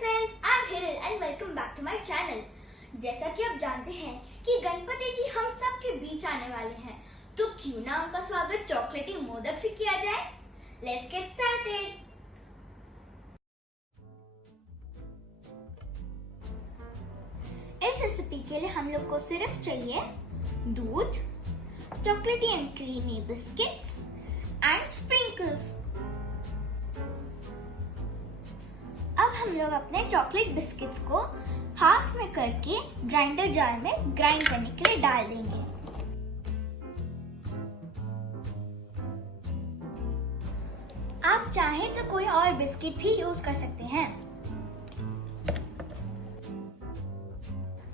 Friends, I am Hiral and welcome back to my channel. जैसा कि आप जानते हैं कि गणपति जी हम सब के बीच आने वाले हैं, तो क्यों ना उनका स्वागत चॉकलेटी मोदक से किया जाए। Let's get started. इस रेसिपी के लिए हम लोग को सिर्फ चाहिए दूध, चॉकलेटी and creamy biscuits and sprinkles. अब हम लोग अपने चॉकलेट बिस्किट्स को हाफ में करके ग्राइंडर जार में ग्राइंड करने के लिए डाल देंगे। आप चाहें तो कोई और बिस्किट भी यूज कर सकते हैं।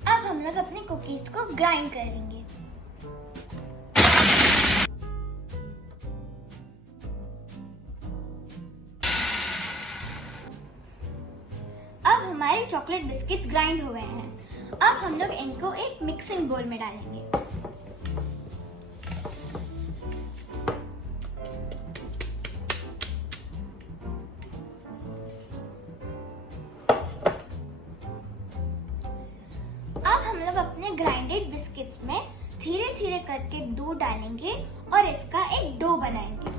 अब हम लोग अपने कुकीज को ग्राइंड कर लेंगे। अब हमारे चॉकलेट बिस्किट्स ग्राइंड हो गए हैं। अब हम लोग इनको एक मिक्सिंग बोल में डालेंगे। अब हम लोग अपने ग्राइंडेड बिस्किट्स में धीरे धीरे करके दूध डालेंगे और इसका एक डो बनाएंगे।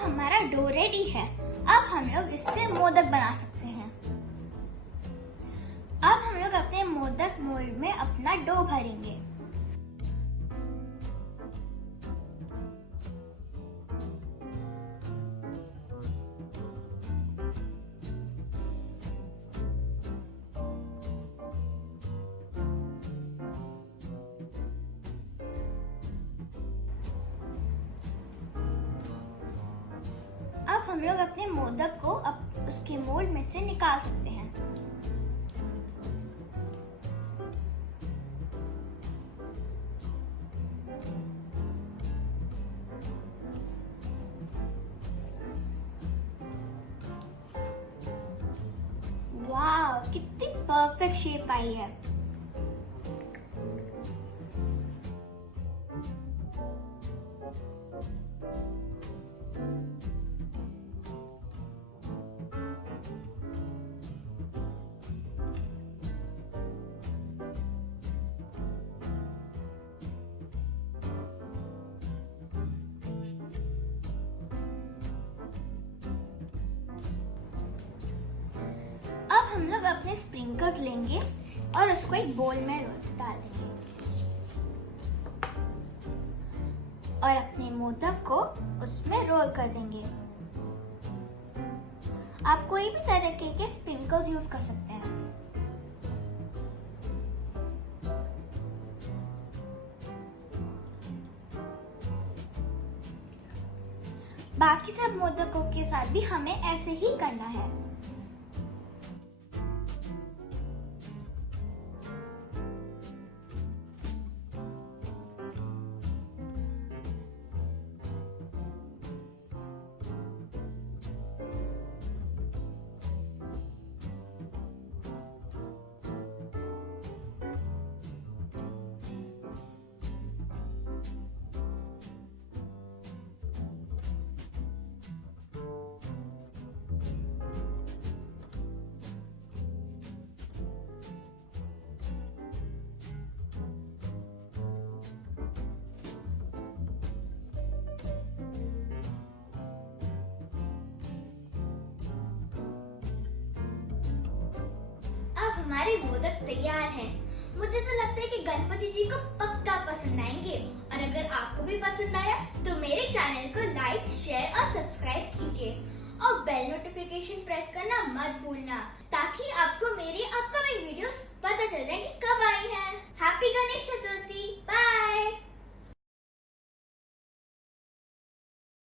हमारा डो रेडी है। अब हम लोग इससे मोदक बना सकते हैं। अब हम लोग अपने मोदक मोल्ड में अपना डो भरेंगे। अब हम लोग अपने मोदक को उसके मोल्ड में से निकाल सकते हैं। वाह, कितनी परफेक्ट शेप आई है। अब हम लोग अपने स्प्रिंकल्स लेंगे और उसको एक बोल में डाल देंगे और अपने मोदक को उसमें रोल कर देंगे। आप कोई भी तरह के स्प्रिंकल्स यूज कर सकते हैं। बाकी सब मोदकों के साथ भी हमें ऐसे ही करना है। हमारे मोदक तैयार हैं। मुझे तो लगता है कि गणपति जी को पक्का पसंद आएंगे। और अगर आपको भी पसंद आया तो मेरे चैनल को लाइक, शेयर और सब्सक्राइब कीजिए और बेल नोटिफिकेशन प्रेस करना मत भूलना, ताकि आपको मेरी अपकमिंग वीडियोस पता चल जाए कि कब आई है। हैप्पी गणेश चतुर्थी। बाय।